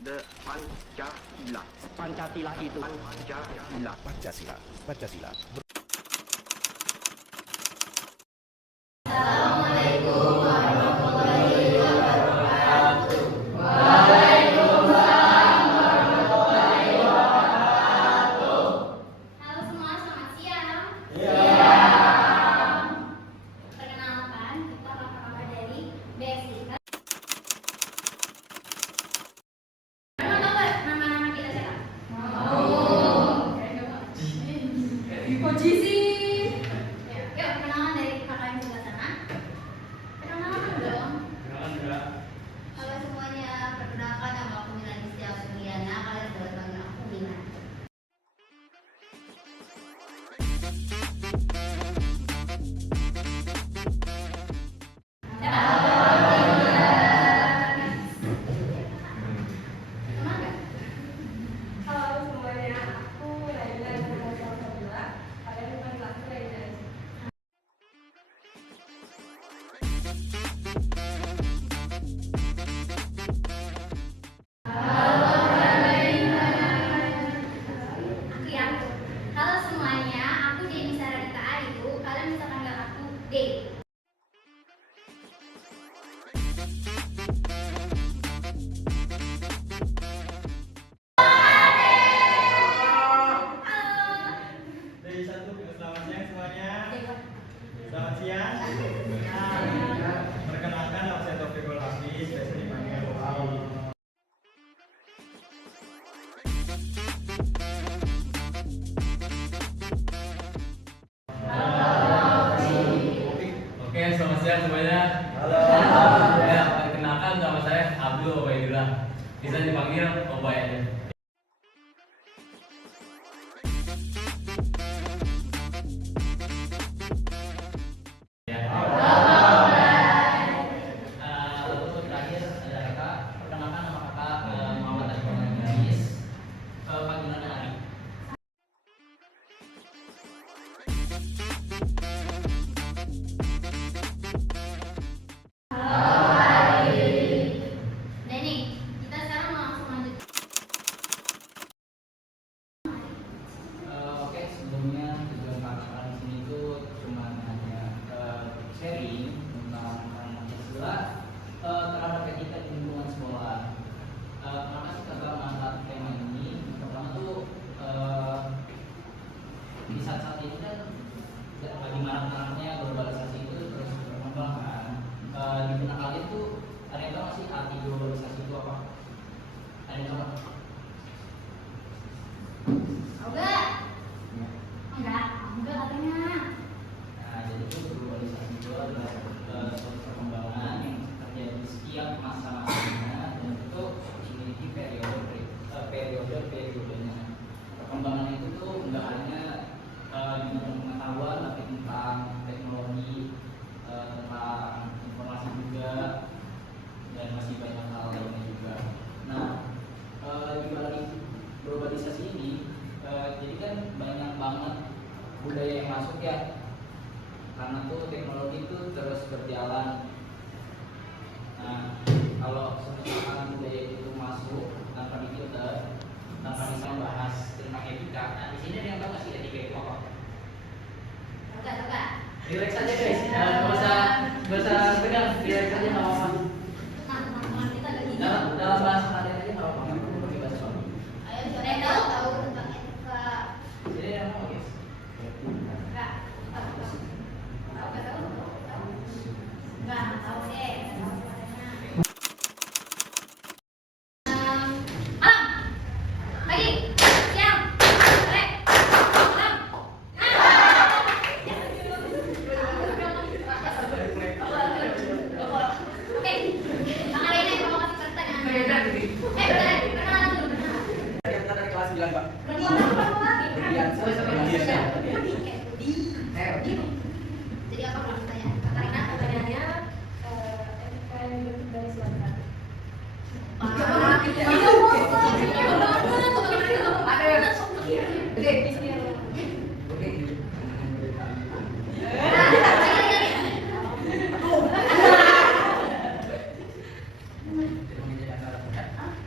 The Pancasila. Pancasila itu. Pancasila. Pancasila. Pancasila. Assalamualaikum warahmatullahi wabarakatuh. Waalaikumsalam warahmatullahi wabarakatuh. Halo semua, selamat siang. Siang. Perkenalkan, kita kakak-kakak dari BSI. Mau tahu nggak nama-nama kita siapa? Mau. Posisi. Yuk, kenalan dari kakak yang sebelah sana. Kenalan dong. Halo semuanya, perkenalkan nama aku Milani Setiawa Suryana. Kalian boleh panggil aku Milan. Halo semuanya, aku Laila Nurul Sabila. Kalian dipanggil aku Laila aja. Aku yang. Halo semuanya, aku Deni Saradita Ayu. Kalian bisa panggil aku D. Dari satu, selamat siang semuanya. Selamat siang. Perkenalkan nama saya Taufikul Hafiz, biasa dipanggil Oki. Oke, selamat siang semuanya. Halo. Ya, perkenalkan nama saya Abdul Obaidillah. Bisa dipanggil Obay aja. Ya. Lalu terakhir ada kakak. Perkenalkan nama kakak Muhammad Arifin Aziz. Panggilannya Ari. Deni, kita sekarang mau langsung lanjut. Oke, sebelumnya tujuan kami di sini itu cuma hanya sharing tentang Pancasila terhadap etika di lingkungan sekolah. Kenapa sih kakak mengangkat tema ini? Pertama tuh di saat-saat ini kan lagi marak-maraknya globalisasi itu terus berkembang kan. Di benak kalian tuh ada yang tahu nggak sih arti globalisasi itu apa? Ada yang tahu nggak? Enggak. Enggak katanya. Nah, jadi itu globalisasi itu adalah suatu perkembangan yang terjadi setiap masa-masanya dan itu memiliki periode-periodenya. Perkembangan itu tuh nggak hanya di bidang pengetahuan tapi tentang teknologi, tentang informasi juga dan masih banyak hal lainnya juga. Nah, di balik globalisasi ini, jadi kan banyak banget budaya yang masuk ya, karena tuh teknologi itu terus berjalan. Nah, kalau misalkan budaya itu masuk tanpa difilter, tanpa bisa bahas tentang etika, nah di sini ada yang tahu nggak sih etika itu apa? Enggak. Relax aja guys, nggak usah tegang, relax aja nggak apa-apa. Teman-teman kita ada gini. Dalam bahasa kalian aja nggak apa-apa, pakai bahasa Sunda. Ayo coba tahu tentang etika. Jadi yang mau guys. Enggak. Tahu. Enggak tahu deh. Malam. Pagi. Siang. Sore. Malam. Oke. Bang Arena yang mau kasih pertanyaan. Bentar. Perkenalan dulu. Yang dari kelas 9, Pak. Jadi apa Bang pertanyaan? Kak Karina, Pertanyaannya, etika yang dibentuk dari siapa?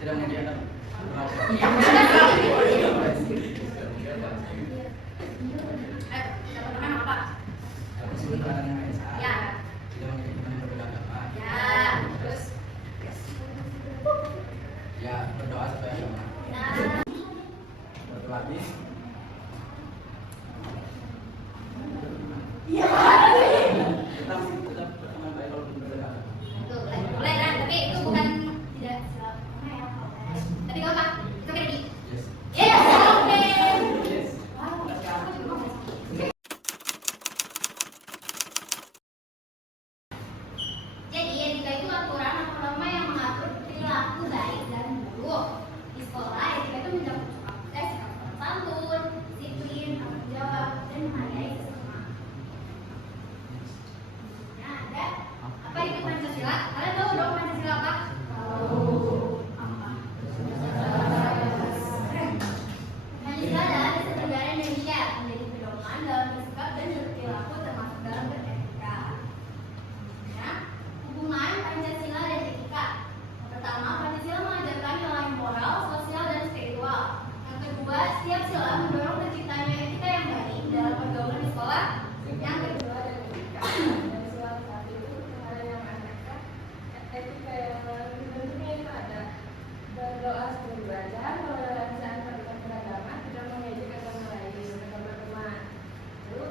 tidak mengiyakan. Dapat teman apa? Dapat sudut pandang yang lain. Ya. Tidak mengiyakan berbeda agama. Ya. Terus. Ya, berdoa supaya agama. Nah. Satu lagi. Iya. Tetap berteman baik kalau berbeda agama. Itu boleh kan? Tapi itu bukan tidak tapi gak apa? Itu kira di. Yes. Yes, oke. Yes. Wow, aku juga mau. Jadi etika itu aturan atau norma yang mengatur perilaku baik dan buruk. Di sekolah etika itu mencakup soal tes, sopan santun, disiplin, tanggung jawab, dan menghargai sesama. Nah, ada apa itu Pancasila? Kalian tahu dong Pancasila apa? Pancasila adalah dasar negara Indonesia, menjadi pedoman dalam bersikap dan berperilaku termasuk dalam beretika. Ya, hubungan Pancasila dan etika. Yang pertama, Pancasila mengajarkan nilai moral, sosial, dan spiritual. Yang kedua, setiap sila mendorong terciptanya etika yang baik dalam pergaulan di sekolah. Yang kedua, dan etika. Dan suatu saat itu hal yang aneka etika yang bentuknya itu ada berdoa beribadah, toleransi antar beragama, tidak mengejek agama lain, teman-teman. Lalu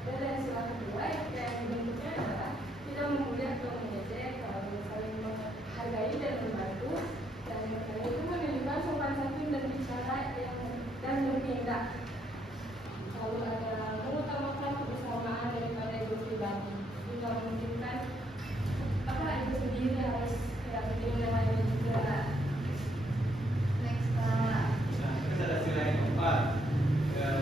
ada dan sila kedua yang bentuknya adalah tidak membuli atau mengejek, saling menghargai dan membantu. Dan yang ketiga itu menunjukkan sopan santun dan bicara dan bertindak. Lalu ada mengutamakan kebersamaan daripada ego pribadi. Jika memungkinkan ego sendiri harus begini namanya juga. next, Nah, terus ada sila yang keempat,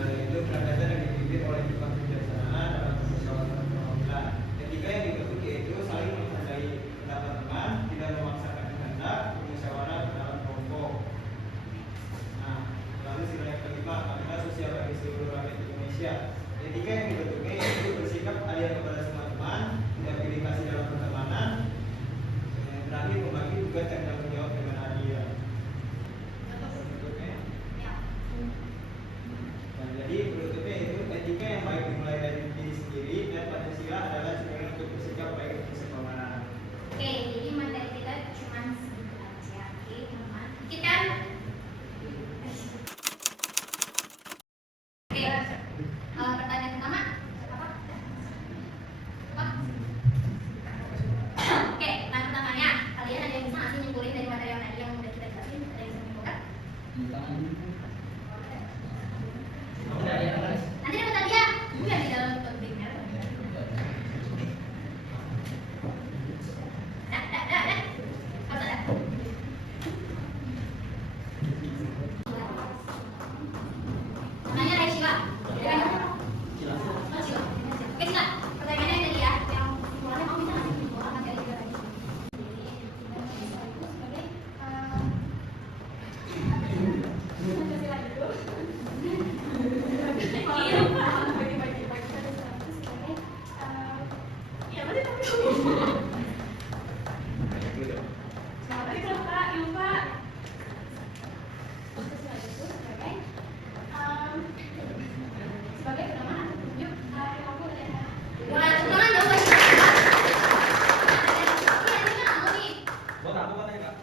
itu peradaban yang dipimpin oleh sifat kebijaksanaan dalam permusyawaratan perwakilan. Etika yang dibentuk yaitu saling menghargai pendapat teman, tidak memaksakan kehendak, bermusyawarah dalam kelompok. Nah, lalu sila yang kelima, keadilan sosial bagi seluruh rakyat Indonesia. Etika yang dibentuknya yaitu bersikap adil kepada semua teman, tidak pilih kasih dalam pertemanan. Yang terakhir, membagi tugas dan tanggung jawab dengan adil. Penutupnya, ya. nah, jadi penutupnya itu etika yang baik dimulai dari diri sendiri dan Pancasila adalah sebenarnya untuk bersikap baik untuk semua orang. Oke, jadi materi kita cuma segitu aja. Oke, teman-teman. Dikit kan? Oke, pertanyaan pertama apa? Apa? Oke, pertanyaan pertamanya, kalian ada yang bisa nggak sih nyimpulin dari materi yang tadi yang udah kita jelasin? Ada yang bisa menyimpulkan? Udah ya, guys. Nanti dapat hadiah. Bukan di dalam topiknya. Dah. Harus ada. Namanya Raisila. Oh, Sila. Oke, Sila. Pertanyaannya yang tadi ya, yang simpulannya kamu bisa nggak sih menyimpulkan materi kita tadi? Sebagai Pancasila itu bagi-bagi pada satu sebagai ya tadi tapi tadi kalau Kak Yupa Pancasila itu sebagai pedoman atau petunjuk perilaku dan Wah, tangan dong, Mas. Ini kan aku nih. Buat aku katanya Kak?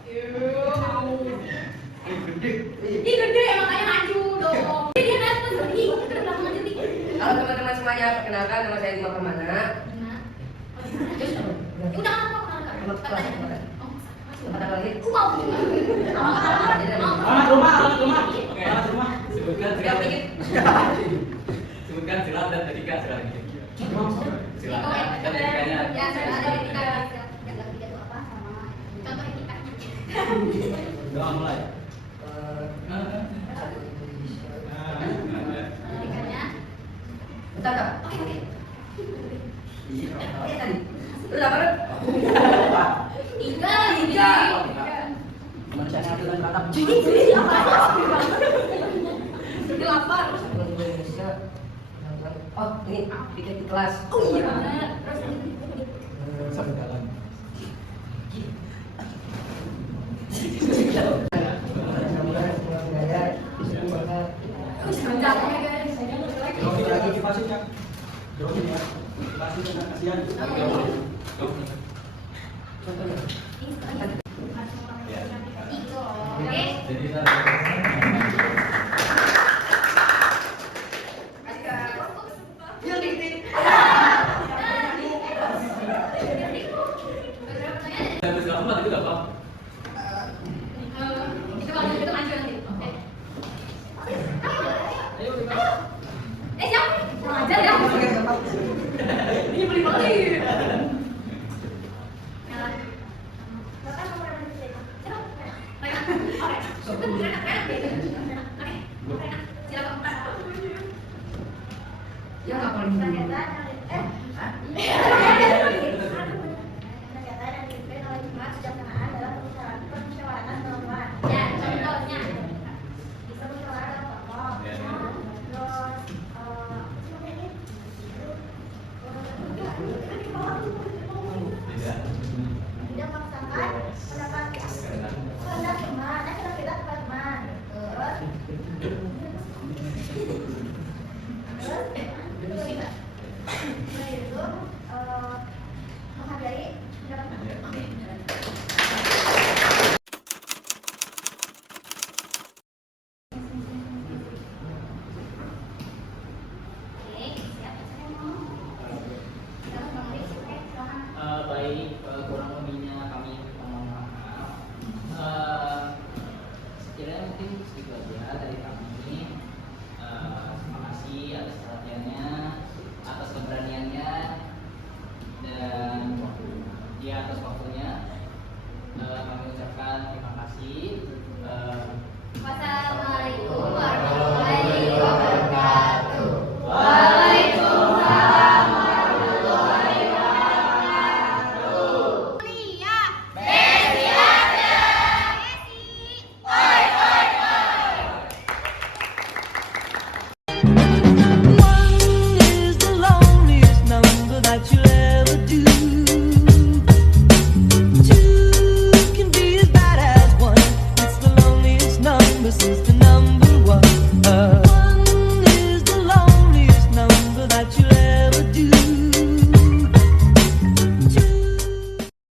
Ih, gede makanya maju dong. Dia kan sedih, kita udah belakang aja nih. Halo teman-teman semuanya, perkenalkan nama saya Dimas Permana. Gimana? Udah kan aku kenal Kelas, kelas. Oh, Kata lagi. aku mau. Alamat rumah. Oke, alamat rumah. Sebutkan Yang sila. dikit. Sebutkan sila dan etika sila. Sila dan etikanya. Ya, saya ada etika. Yang ketiga itu apa? Sama contoh etika. Doa mulai. Satu Indonesia. Etikanya. Bentar, Kak. Oke. Iya tadi. Lu apa? Tiga. Kemanusiaan adil dan beradab. Jadi lapar. Indonesia. Oh, ini bikin di kelas. Oh iya benar. Terus Sampai jalan. kasihan. Contohnya. Itu. Oke. Jadi habis apa itu apa? Itu maju nanti. Oke. Ayo Siap. Ajar ya. Ini beli lagi. Ya nggak paling dulu. Ya, contohnya. Tidak memaksakan pendapat kehendak teman, kita kepada teman. Menghargai pendapat teman. Oke, siapa yang mau? Siapa yang mau? Silakan. Baik, kurang lebihnya kami mohon maaf. Sekiranya mungkin segitu aja dari kami. Terima kasih atas perhatiannya, atas keberaniannya, dan atas waktunya. Kami ucapkan